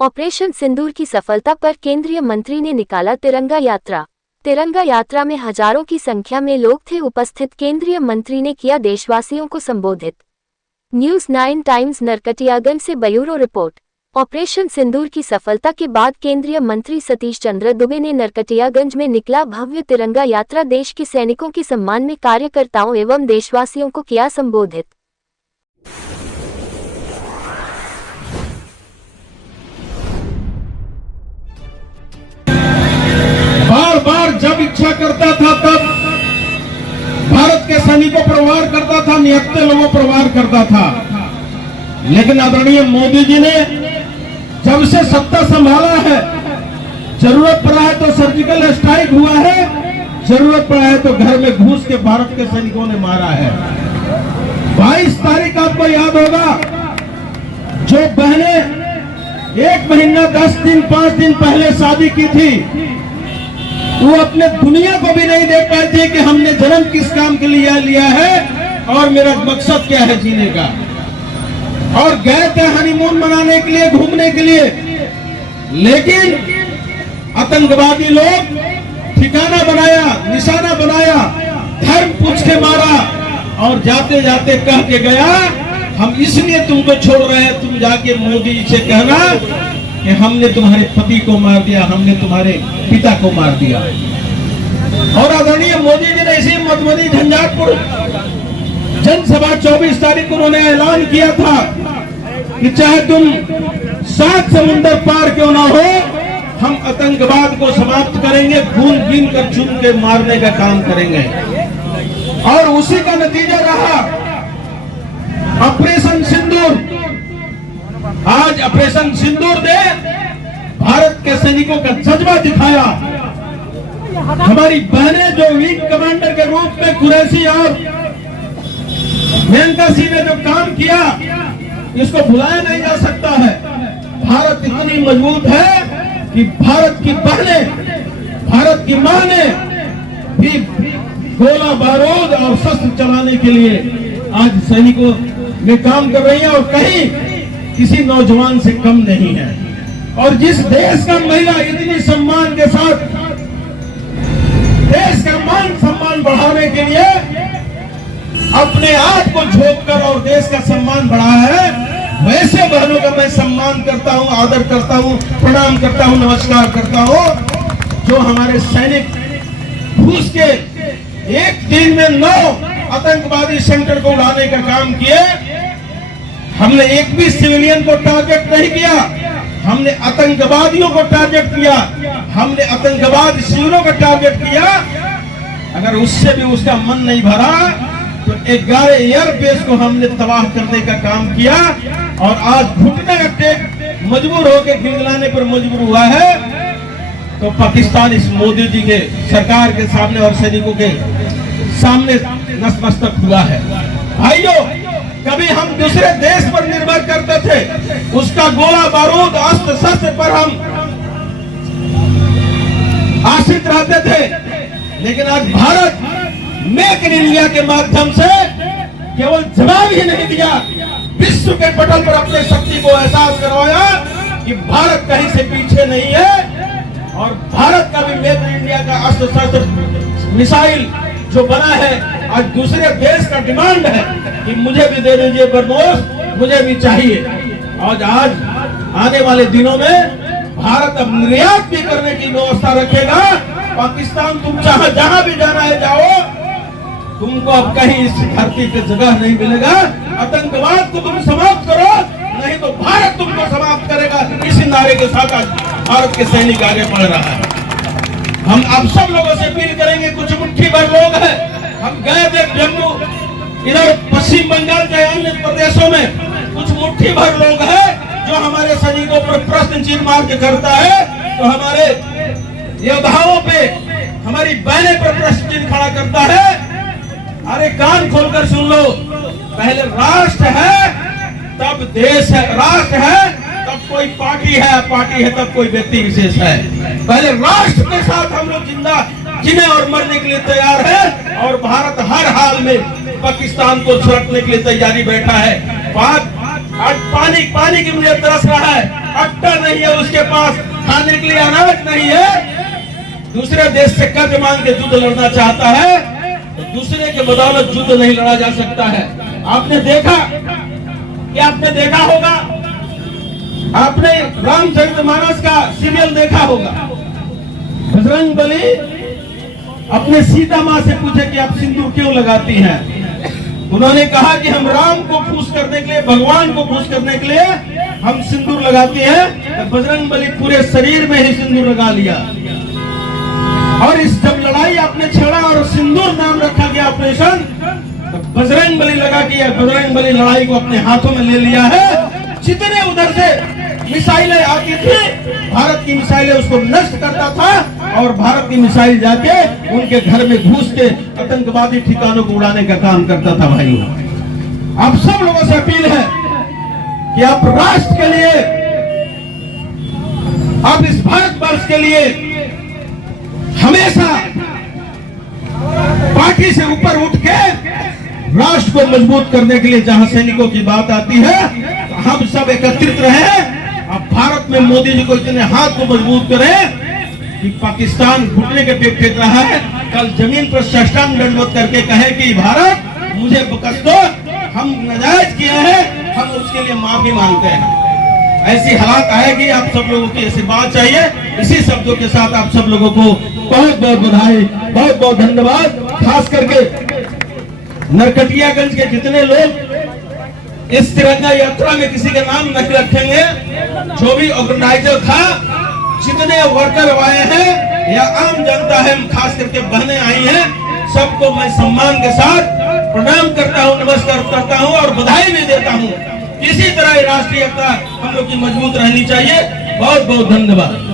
Operation सिंदूर की सफलता पर केंद्रीय मंत्री ने निकाला तिरंगा यात्रा। तिरंगा यात्रा में हजारों की संख्या में लोग थे उपस्थित। केंद्रीय मंत्री ने किया देशवासियों को संबोधित। न्यूज़ 9 टाइम्स नरकटियागंज से ब्यूरो रिपोर्ट। ऑपरेशन सिंदूर की सफलता के बाद केंद्रीय मंत्री सतीश चंद्र दुबे ने नरकटियागंज में निकला भव्य तिरंगा यात्रा देश के सैनिकों के सम्मान में कार्यकर्ताओं एवं देशवासियों को किया संबोधित। बार बार जब इच्छा करता था तब भारत के सैनिकों पर वार करता था, निहत्थे लोगों पर वार करता था। लेकिन आदरणीय मोदी जी ने जब से सत्ता संभाला है, जरूरत पड़ा है तो सर्जिकल स्ट्राइक हुआ है, जरूरत पड़ा है तो घर में घुस के भारत के सैनिकों ने मारा है। 22 तारीख आपको याद होगा, जो बहनें 1 महीना 10 दिन 5 दिन पहले शादी की थी, वो अपने दुनिया को भी नहीं देख पाए थे कि हमने जन्म किस काम के लिए लिया है और मेरा मकसद क्या है जीने का। और गए थे हनीमून मनाने के लिए, घूमने के लिए, लेकिन आतंकवादी लोग ठिकाना बनाया, निशाना बनाया, धर्म पूछ के मारा और जाते जाते कह के गया, हम इसलिए तुमको छोड़ रहे हैं, तुम जाके मोदी जी से कहना कि हमने तुम्हारे पति को मार दिया, हमने तुम्हारे पिता को मार दिया। और आदरणीय मोदी जी ने इसी मधुबनी झंझारपुर जनसभा 24 तारीख को उन्होंने ऐलान किया था कि चाहे तुम 7 समुंदर पार क्यों ना हो, हम आतंकवाद को समाप्त करेंगे, खून गिन कर चुन के मारने का काम करेंगे। और उसी का नतीजा रहा ऑपरेशन सिंदूर। आज ऑपरेशन सिंदूर ने भारत के सैनिकों का जज्बा दिखाया। हमारी बहनें जो विंग कमांडर के रूप में कुरैशी और मेनका सिंह ने जो काम किया, इसको भुलाया नहीं जा सकता है। भारत इतनी मजबूत है कि भारत की बहनें, भारत की मां ने भी गोला बारूद और शस्त्र चलाने के लिए आज सैनिकों में काम कर रही है और कहीं किसी नौजवान से कम नहीं है। और जिस देश का महिला इतनी सम्मान के साथ देश का मान सम्मान बढ़ाने के लिए अपने आप को झोंक कर और देश का सम्मान बढ़ाया है, वैसे बहनों का मैं सम्मान करता हूं, आदर करता हूं, प्रणाम करता हूं, नमस्कार करता हूं, जो हमारे सैनिक घुस के एक दिन में 9 आतंकवादी सेंटर को उड़ाने का काम किए। हमने एक भी सिविलियन को टारगेट नहीं किया, हमने आतंकवादियों को टारगेट किया, हमने आतंकवाद शिविरों का टारगेट किया। अगर उससे भी उसका मन नहीं भरा तो 11 एयरबेस को हमने तबाह करने का काम किया। और आज घुटने का टेक मजबूर होकर गिड़गिड़ाने पर मजबूर हुआ है, तो पाकिस्तान इस मोदी जी के सरकार के सामने और सैनिकों के सामने नतमस्तक हुआ है। भाइयों, कभी हम दूसरे देश पर निर्भर करते थे, उसका गोला बारूद अस्त्र शस्त्र पर हम आश्रित रहते थे, लेकिन आज भारत मेक इन इंडिया के माध्यम से केवल जवाब ही नहीं दिया, विश्व के पटल पर अपने शक्ति को एहसास करवाया कि भारत कहीं से पीछे नहीं है। और भारत का भी मेक इन इंडिया का अस्त्र शस्त्र मिसाइल जो बना है, आज दूसरे देश का डिमांड है कि मुझे भी दे दीजिए ब्रह्मोस, मुझे भी चाहिए। और आज आने वाले दिनों में भारत अब निर्यात भी करने की व्यवस्था रखेगा। पाकिस्तान तुम जहां भी जाना है जाओ, तुमको अब कहीं इस धरती पे जगह नहीं मिलेगा। आतंकवाद को तुम समाप्त करो, नहीं तो भारत तुमको समाप्त करेगा। इसी नारे के साथ आज भारत के सैनिक आगे बढ़ रहा है। हम आप सब लोगों से अपील करेंगे, कुछ मुट्ठी भर लोग हैं, हम गए थे जम्मू, इधर पश्चिम बंगाल के अन्य प्रदेशों में कुछ मुट्ठी भर लोग हैं जो हमारे सैनिकों पर प्रश्न चिन्ह मार के करता है, तो हमारे योद्धाओं पे, हमारी बहनें पर प्रश्न चिन्ह खड़ा करता है। अरे कान खोलकर सुन लो, पहले राष्ट्र है तब देश है, राष्ट्र है तब कोई पार्टी है, पार्टी है तब कोई व्यक्ति विशेष है। पहले राष्ट्र के साथ हम लोग जिंदा जीने और मरने के लिए तैयार है। और भारत हर हाल में पाकिस्तान को छुड़कने के लिए तैयारी बैठा है। आज पानी की मुझे तरस रहा है। आटा नहीं है, उसके पास खाने के लिए अनाज नहीं है, दूसरे देश से कर्ज मांग के युद्ध लड़ना चाहता है, तो दूसरे के बदौलत युद्ध नहीं लड़ा जा सकता है। आपने देखा कि आपने देखा होगा, आपने रामचरितमानस का सीरियल देखा होगा। बजरंग बली अपने सीता माँ से पूछे कि आप सिंदूर क्यों लगाती हैं? उन्होंने कहा कि हम राम को खुश करने के लिए, भगवान को खुश करने के लिए हम सिंदूर लगाते हैं। तो बजरंग बली पूरे शरीर में ही सिंदूर लगा लिया। और इस जब लड़ाई आपने छेड़ा और सिंदूर नाम रखा गया ऑपरेशन, तो बजरंग बली लगा कि बजरंग बली लड़ाई को अपने हाथों में ले लिया है। जितने उधर से मिसाइलें आती थी, भारत की मिसाइलें उसको नष्ट करता था और भारत की मिसाइल जाके उनके घर में घुस के आतंकवादी ठिकानों को उड़ाने का काम करता था। भाइयों, आप सब लोगों से अपील है कि आप राष्ट्र के लिए, आप इस भारतवर्ष के लिए हमेशा पार्टी से ऊपर उठ के राष्ट्र को मजबूत करने के लिए जहां सैनिकों की बात आती है, तो हम सब एकत्रित रहे। अब भारत में मोदी जी को इतने हाथ को मजबूत करें कि पाकिस्तान घुटने के पेट फेंक रहा है, कल जमीन पर साष्टांग दंडवत करके कहे कि भारत मुझे बख्श दो, हम नाजायज किए हैं, हम उसके लिए माफी मांगते हैं। ऐसी हालात आएगी, आप सब लोगों की ऐसी बात चाहिए। इसी शब्दों के साथ आप सब लोगों को बहुत बहुत बधाई, बहुत बहुत धन्यवाद। खास करके नरकटियागंज के जितने लोग इस तिरंगा यात्रा में किसी का नाम नहीं रखेंगे, जो भी ऑर्गेनाइजर था, जितने वर्कर आए हैं या आम जनता है, खास करके बहनें आई हैं, सबको मैं सम्मान के साथ प्रणाम करता हूं, नमस्कार करता हूं और बधाई भी देता हूं। इसी तरह राष्ट्रीय एकता हम लोग की मजबूत रहनी चाहिए। बहुत बहुत धन्यवाद।